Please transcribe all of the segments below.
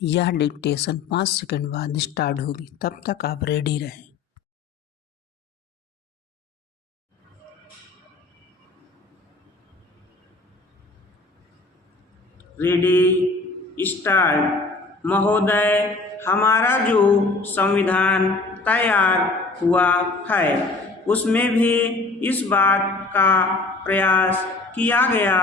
यह dictation 5 second बाद start होगी, तब तक आप रेडी रहें। Ready start. महोदय, हमारा जो संविधान तैयार हुआ है उसमें भी इस बात का प्रयास किया गया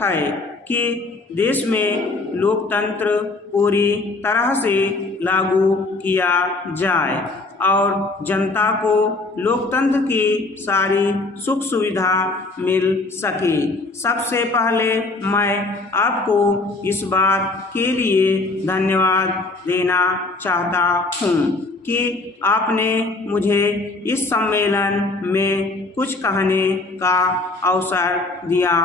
है कि देश में लोकतंत्र पूरी तरह से लागू किया जाए और जनता को लोकतंत्र की सारी सुख सुविधा मिल सके। सबसे पहले मैं आपको इस बात के लिए धन्यवाद देना चाहता हूँ कि आपने मुझे इस सम्मेलन में कुछ कहने का अवसर दिया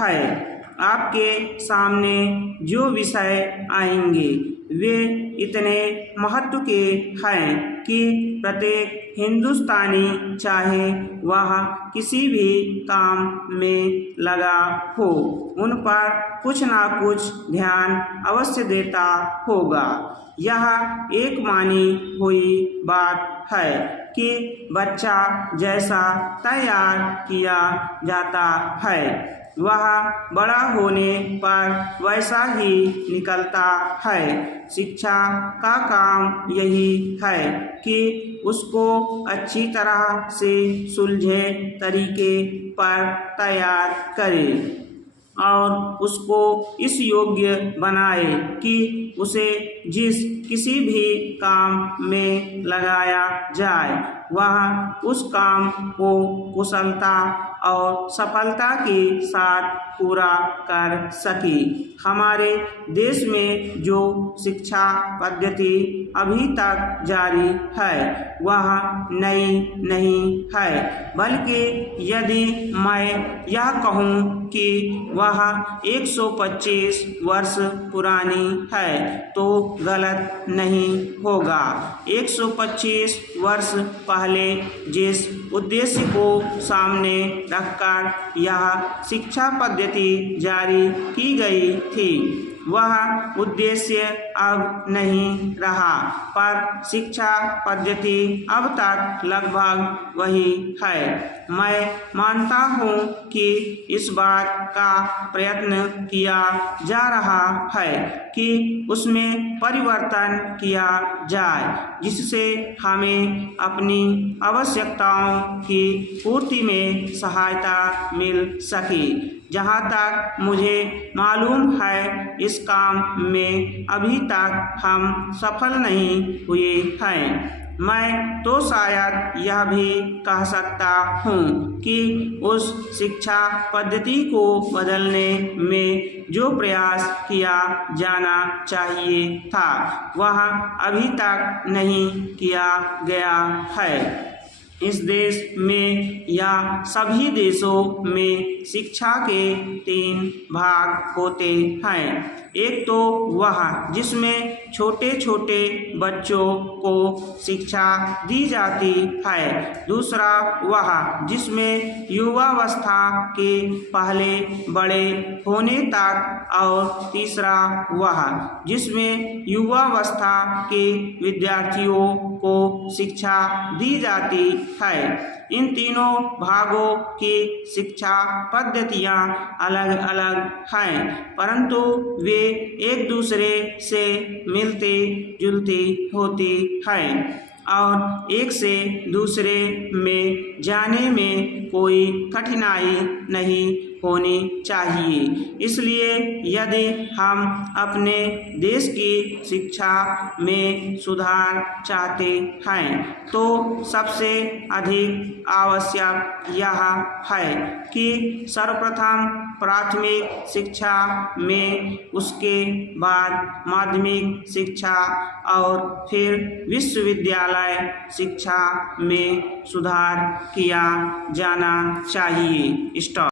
है। आपके सामने जो विषय आएंगे वे इतने महत्व के हैं कि प्रत्येक हिंदुस्तानी चाहे वह किसी भी काम में लगा हो उन पर कुछ ना कुछ ध्यान अवश्य देता होगा। यह एक मानी हुई बात है कि बच्चा जैसा तैयार किया जाता है वह बड़ा होने पर वैसा ही निकलता है। शिक्षा का काम यही है कि उसको अच्छी तरह से सुलझे तरीके पर तैयार करे और उसको इस योग्य बनाए कि उसे जिस किसी भी काम में लगाया जाए वह उस काम को कुशलता और सफलता के साथ पूरा कर सके। हमारे देश में जो शिक्षा पद्धति अभी तक जारी है वह नई नहीं है, बल्कि यदि मैं यह कहूँ कि वह 125 वर्ष पुरानी है तो गलत नहीं होगा। 125 वर्ष पहले जिस उद्देश्य को सामने रखकर यह शिक्षा पद्धति जारी की गई थी वह उद्देश्य अब नहीं रहा, पर शिक्षा पद्धति अब तक लगभग वही है। मैं मानता हूँ कि इस बात का प्रयत्न किया जा रहा है कि उसमें परिवर्तन किया जाए जिससे हमें अपनी आवश्यकताओं की पूर्ति में सहायता मिल सके। जहाँ तक मुझे मालूम है इस काम में अभी तक हम सफल नहीं हुए हैं। मैं तो शायद यह भी कह सकता हूँ कि उस शिक्षा पद्धति को बदलने में जो प्रयास किया जाना चाहिए था वह अभी तक नहीं किया गया है। इस देश में या सभी देशों में शिक्षा के 3 भाग होते हैं। एक तो वह जिसमें छोटे छोटे बच्चों को शिक्षा दी जाती है, दूसरा वह जिसमें युवावस्था के पहले बड़े होने तक और तीसरा वह जिसमें युवावस्था के विद्यार्थियों को शिक्षा दी जाती है। इन तीनों भागों की शिक्षा पद्धतियाँ अलग अलग हैं, परंतु वे एक दूसरे से मिलते जुलते होते हैं और एक से दूसरे में जाने में कोई कठिनाई नहीं होनी चाहिए। इसलिए यदि हम अपने देश की शिक्षा में सुधार चाहते हैं तो सबसे अधिक आवश्यक यह है कि सर्वप्रथम प्राथमिक शिक्षा में, उसके बाद माध्यमिक शिक्षा और फिर विश्वविद्यालय शिक्षा में सुधार किया जाना चाहिए। स्टॉप।